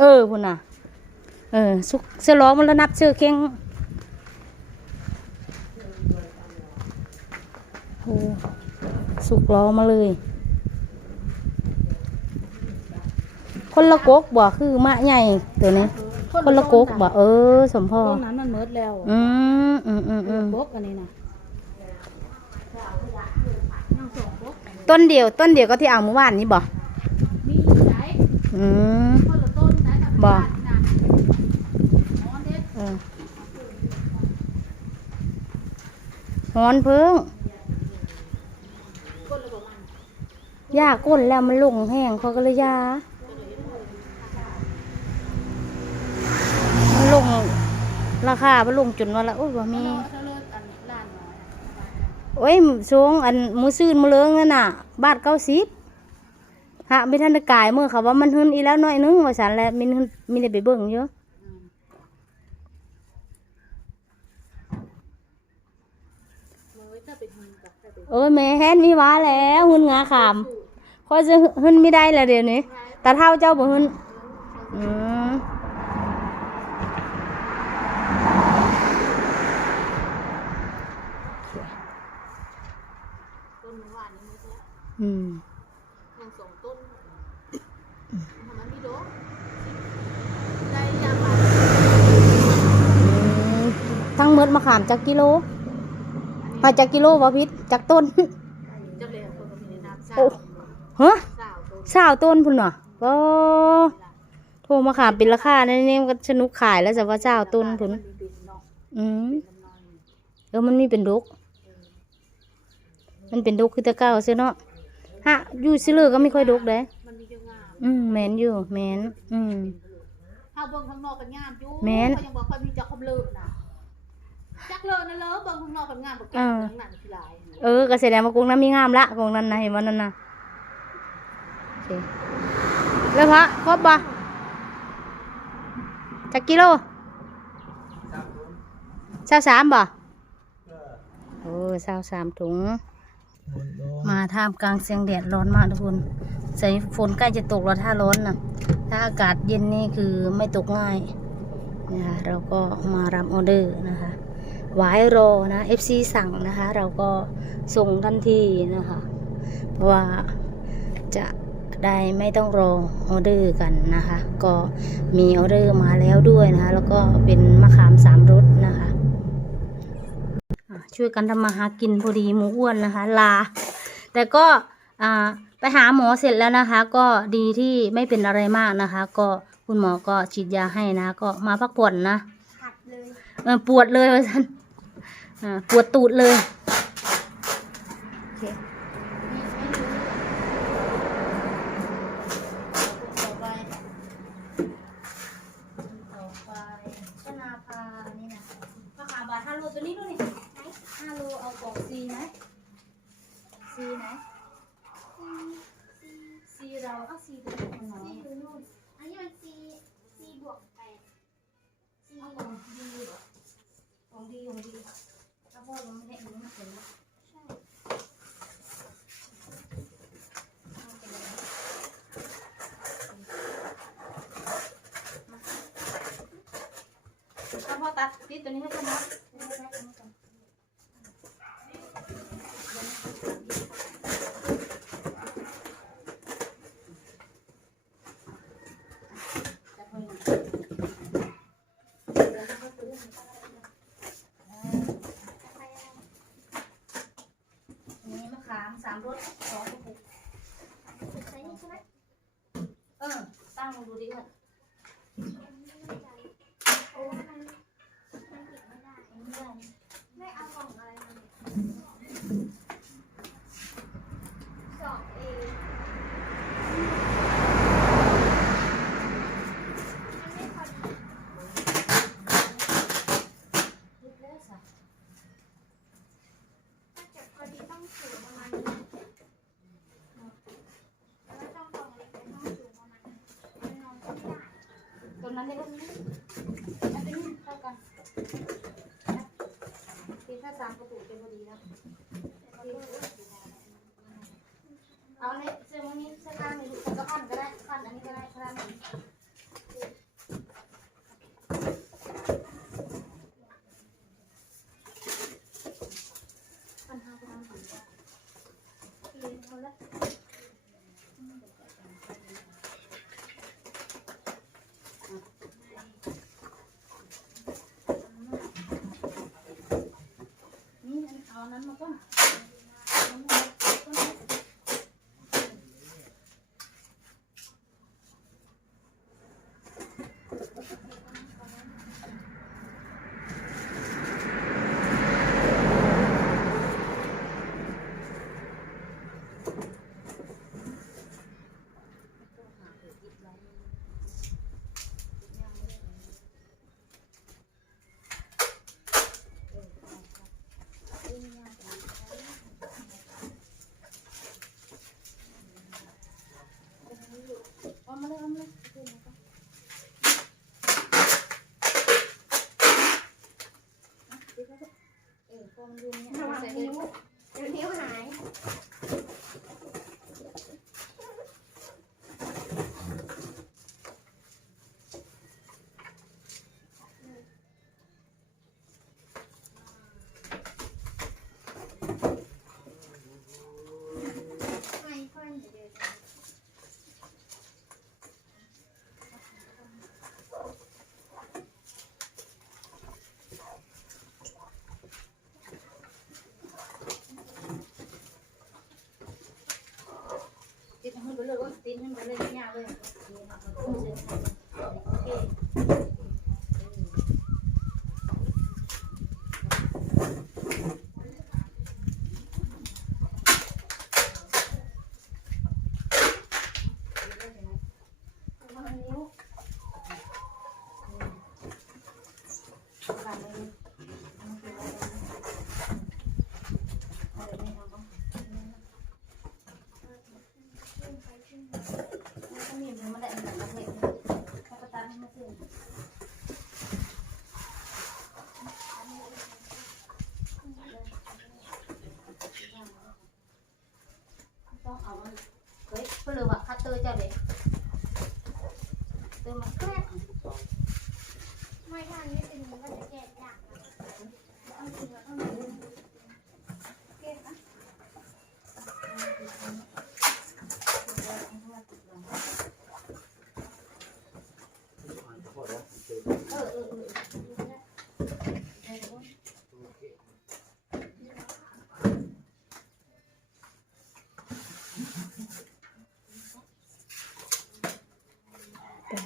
เออพุ่นน่ะ เออสุกเสื้อล้อมันระนับเสื้อเข่งโอ้สุกล้อมาเลย คนละกกบ่คือมะใหญ่ตัวนี้ คนละกกบ่เออ สมพอต้นนั้นมันเมิดแล้ว อืมอืมอืมอืมบกอันนี้นะนั่งส่งบกต้นเดียว ต้นเดียวก็ที่เอาเมื่อวานนี้บ่มีไหนอืม คนละต้นไหนกับบ่บ้านนะอ๋อเด็ดเออฮอนเพิ่งคนละประมาณยาก้นแล้วมันลงแห้งเขาก็เลยยามันลงราคามันลงจนว่าละโอ้ยบ่มีเลิศเลิศอันล้านน้อยโอ้ยชงอันมือซื่นมือเลิงนั่นน่ะ บาทเก้าสิบ หะไม่ทันได้กายมือเขาว่ามันหึนอีแล้วหน้อยนึงว่าสันแล้วมินหึนมินได้ไปเบิ่งเยอะเฮ้ยถ้าเป็นหินกับถ้าเป็นเอ้ยแม่แฮนมีว้าแล้วหึนงาขามคอยจะหึนไม่ได้แล้วเดี๋ยวนี้ตาเท่าเจ้าบ่หึนอืมต้นเมื่อวานนี้เมิดแล้ว อืม นั่งส่งต้นทำไมไม่โดนได้ยามา ทั้งหมดมะขามจากกิโลมาจากกิโลบ่พิษจากต้นจะเลยคนก็มีในน้ำสาโอ้วฮะสาวต้นสาวต้นพุ่นน่ะก็โทรมาขามเป็นราคาในนี้มันก็สนุกขายแล้วจะว่าเจ้าต้นพุ่นมันมีเป็นเนาะอืมเป็นน้อยเออมันมีเป็นดก มันเป็นดกคือแตะเก้าซื้อเนาะฮะอยู่ซิเลอก็ไม่ค่อยดกเด้มันมีเยอะงามอืมแมนอยู่แมนอืมถ้าเบิ่งข้างนอกกันงามอยู่แม่นเขายังบอกว่ามีจักคำเลิศนะ จักเลิศนะเลอเบิ่งข้างนอกกันงามบ่แก่อ่าข้างนั้นคือหลายเออก็แสดงว่ากรงนั้นมีงามละกรงนั้นนะเห็นว่านั่นนะโอเคแล้วพระครบบ่จักกิโลสาวสามบ่โอ้สาวสามถุง มาท่ามกลางเสียงแดดร้อนมากทุกคนใส่ฝนใกล้จะตกแล้วถ้าร้อนนะถ้าอากาศเย็นนี่คือไม่ตกง่ายนะคะเราก็มารับออเดอร์นะคะ ไว้รอนะ FC สั่งนะคะ เราก็ส่งทันทีนะคะ เพราะว่าจะได้ไม่ต้องรอออเดอร์กันนะคะ ก็มีออเดอร์มาแล้วด้วยนะคะ แล้วก็เป็นมะขามสามรสนะคะอะช่วยกันทำมาหากินพอดีหมูอ้วนนะคะ ลา แต่ก็อ่าไปหาหมอเสร็จแล้วนะคะ ก็ดีที่ไม่เป็นอะไรมากนะคะ ก็คุณหมอก็ฉีดยาให้นะ ก็มาพักผ่อนนะเออปวดเลยว่าท่านอ่าปวดตูดเลยโอเคต่อไปต่อไปชนาภานี่ นะมะขามบาทห้าโลตัวนี้ดูนี่ห้าโลเอากล่องซีไหมซีไหนซีเราก็ซีตัวนี้ของน้องซีอยู่นู่นอันนี้มันซีซีบวกแปดซีเอากล่องดีเหรอของดีของดีถ้า พ่อยังไม่ได้อันนี้มาเป็นละใช่ถ้าพ่อตัดติดตัวนี้ให้ฉันนะ ตัวนั้นได้ลูกอันนี้เท่ากันตีถ้าสามประตูเป็นพอดีนะเอาในี่ยเสื้อมันนี้เสื้อข้างนี้ผมก่อนก็ได้อันอันนี้ก็ได้ข้างนี้อันห้าพันสี่ร้อเอาละ 什么 um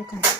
vou cantar.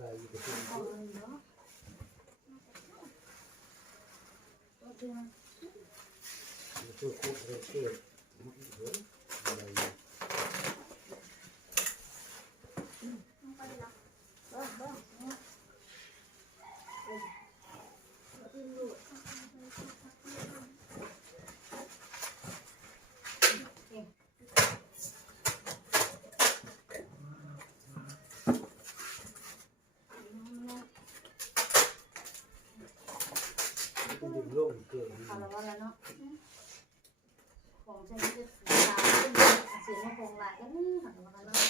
好了，你？这样。 งเกิดเอาละว่าแล้วเนาะของฉันจะตามขึ้นเสียงของหลายก็นี่หันมาแล้วเนาะ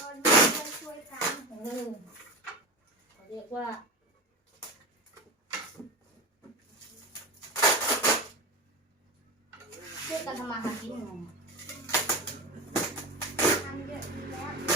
ตอนนี้ช่วยช่วยกันเออเขาเรียกว่าช่วยกันทำมาหากินทำเยอะดีแล้ว